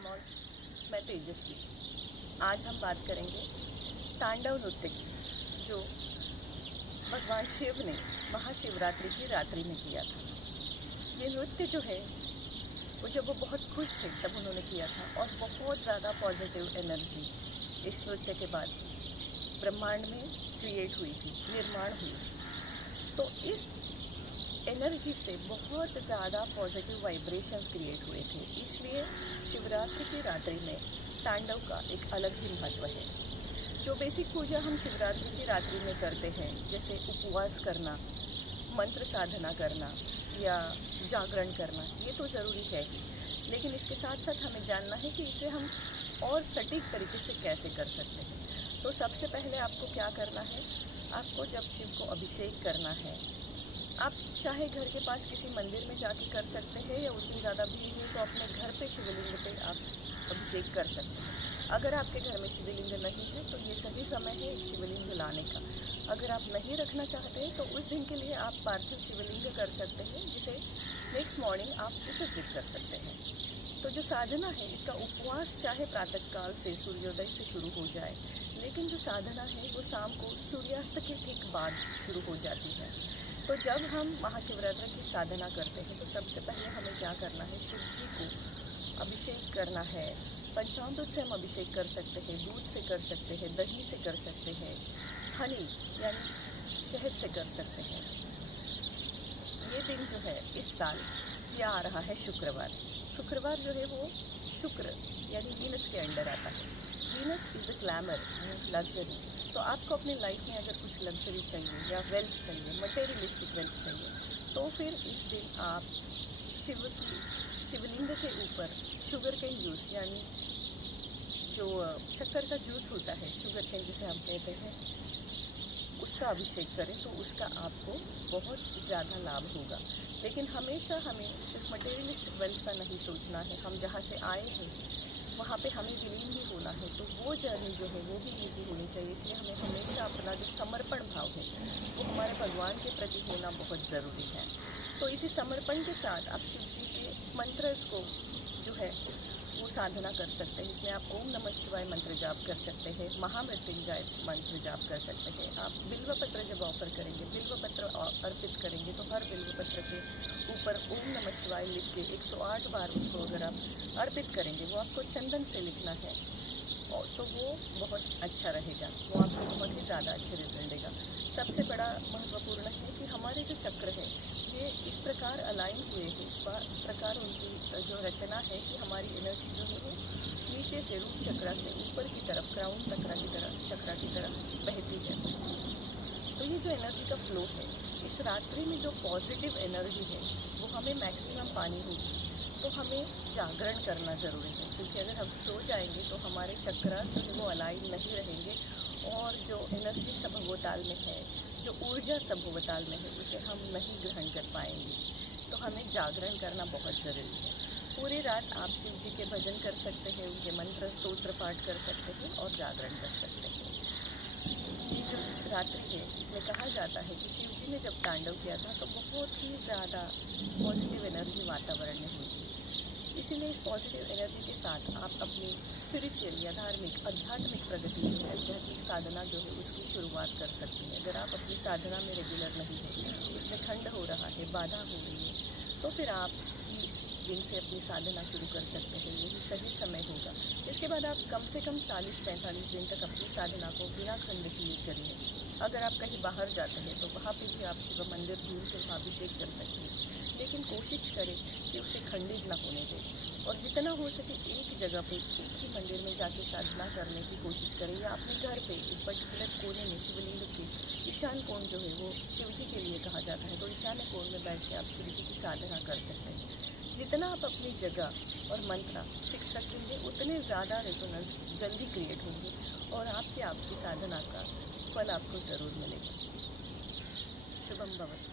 प्रणाम और मैं तेजस्वी। आज हम बात करेंगे तांडव नृत्य की, जो भगवान शिव ने महाशिवरात्रि की रात्रि में किया था। ये नृत्य जो है वो जब वो बहुत खुश थे तब उन्होंने किया था, और बहुत ज़्यादा पॉजिटिव एनर्जी इस नृत्य के बाद ब्रह्मांड में क्रिएट हुई थी, निर्माण हुई। तो इस एनर्जी से बहुत ज़्यादा पॉजिटिव वाइब्रेशंस क्रिएट हुए थे, इसलिए शिवरात्रि की रात्रि में तांडव का एक अलग ही महत्व है। जो बेसिक पूजा हम शिवरात्रि की रात्रि में करते हैं, जैसे उपवास करना, मंत्र साधना करना या जागरण करना, ये तो ज़रूरी है ही, लेकिन इसके साथ साथ हमें जानना है कि इसे हम और सटीक तरीके से कैसे कर सकते हैं। तो सबसे पहले आपको क्या करना है, आपको जब शिव को अभिषेक करना है, आप चाहे घर के पास किसी मंदिर में जाके कर सकते हैं, या उस दिन ज़्यादा भीड़ है तो अपने घर पे शिवलिंग पे आप अभिषेक कर सकते हैं। अगर आपके घर में शिवलिंग नहीं है तो ये सही समय है शिवलिंग लाने का। अगर आप नहीं रखना चाहते हैं तो उस दिन के लिए आप पार्थिव शिवलिंग कर सकते हैं, जिसे नेक्स्ट मॉर्निंग आप विसर्जित कर सकते हैं। तो जो साधना है, इसका उपवास चाहे प्रातःकाल से सूर्योदय से शुरू हो जाए, लेकिन जो साधना है वो शाम को सूर्यास्त के ठीक बाद शुरू हो जाती है। तो जब हम महाशिवरात्रि की साधना करते हैं तो सबसे पहले हमें क्या करना है, शिव जी को अभिषेक करना है। पंचामृत से हम अभिषेक कर सकते हैं, दूध से कर सकते हैं, दही से कर सकते हैं, हनी यानी शहद से कर सकते हैं। ये दिन जो है इस साल ये आ रहा है शुक्रवार। शुक्रवार जो है वो शुक्र यानी वीनस के अंडर आता है। Venus is a glamour, luxury. तो आपको अपनी लाइफ में अगर कुछ लग्जरी चाहिए या वेल्थ चाहिए, मटेरियलिस्टिक वेल्थ चाहिए, तो फिर इस दिन आप शिवलिंग के ऊपर शुगर केन जूस यानी जो शक्कर का जूस होता है, शुगर केन जिसे हम कहते हैं, उसका अभिषेक करें तो उसका आपको बहुत ज़्यादा लाभ होगा। लेकिन हमेशा हमें सिर्फ मटेरियलिस्टिक वेल्थ का नहीं सोचना है। हम जहाँ से आए हैं वहाँ पे हमें विलीन ही होना है, तो वो जर्नी जो है वो भी ईजी होनी चाहिए। इसलिए हमें हमेशा अपना जो समर्पण भाव है वो हमारे भगवान के प्रति होना बहुत ज़रूरी है। तो इसी समर्पण के साथ आप शिव जी के मंत्र को जो है वो साधना कर सकते हैं। इसमें आप ओम नमः शिवाय मंत्र जाप कर सकते हैं, महामृत्युंजय मंत्र जाप कर सकते हैं। आप बिल्व पत्र जब ऑफर करेंगे, बिल्व पत्र अर्पित करेंगे, तो हर बिल्व पत्र के ऊपर ओम नमः शिवाय लिख के 108 बार उसको अगर आप अर्पित करेंगे, वो आपको चंदन से लिखना है, और तो वो बहुत अच्छा रहेगा, वो आपको बहुत ही ज़्यादा अच्छे रिजल्ट देगा। सबसे बड़ा महत्वपूर्ण है कि हमारे जो चक्र है ये इस प्रकार अलाइन हुए हैं, इस प्रकार उनकी जो रचना है कि हमारी एनर्जी जो है वो नीचे से रूट चक्रा से ऊपर की तरफ क्राउन चक्रा की तरफ बहती है। तो ये जो एनर्जी का फ्लो है, इस रात्रि में जो पॉजिटिव एनर्जी है वो हमें मैक्सिमम पानी होगी। तो हमें जागरण करना ज़रूरी है, क्योंकि अगर हम सो जाएंगे तो हमारे चक्रा जो है वो अलाइन नहीं रहेंगे, और जो एनर्जी सभवताल में है, जो ऊर्जा सभवताल में है, उसे हम नहीं ग्रहण कर पाएंगे। तो हमें जागरण करना बहुत ज़रूरी है। पूरी रात आप शिव जी के भजन कर सकते हैं, उनके मंत्र स्तोत्र पाठ कर सकते हैं और जागरण कर सकते हैं। ये जो रात्रि है इसमें कहा जाता है कि शिव जी ने जब तांडव किया था तो बहुत ही ज़्यादा पॉजिटिव एनर्जी वातावरण में हुई थी। इसीलिए इस पॉजिटिव एनर्जी के साथ आप अपनी स्पिरिचुअल या धार्मिक आध्यात्मिक प्रगति जो है, आध्यात्मिक साधना जो है उसकी शुरुआत कर सकती हैं। अगर आप अपनी साधना में रेगुलर नहीं है, उसमें खंड हो रहा है, बाधा हो रही है, तो फिर आप इस दिन से अपनी साधना शुरू कर सकते हैं। यही सही समय होगा। इसके बाद आप कम से कम 40-45 दिन तक अपनी साधना को बिना खंड किए करिए। अगर आप कहीं बाहर जाते हैं तो वहाँ पे भी आप शिव मंदिर ढूंढ के वहाँ अभिषेक कर सकते हैं, लेकिन कोशिश करें कि उसे खंडित ना होने दें, और जितना हो सके एक जगह पे एक ही मंदिर में जाके साधना करने की कोशिश करें, या अपने घर पे एक पर्टिकुलर कोने में शिवलिंग के ईशान कोण जो है वो शिव जी के लिए कहा जाता है, तो ईशान्य कोण में बैठ के आप शिव जी की साधना कर सकते हैं। जितना आप अपनी जगह और मंत्र फिक्स रखेंगे उतने ज़्यादा रेजोनेंस जल्दी क्रिएट होंगे, और आपकी साधना का फल आपको ज़रूर मिलेगा। शुभम भवतु।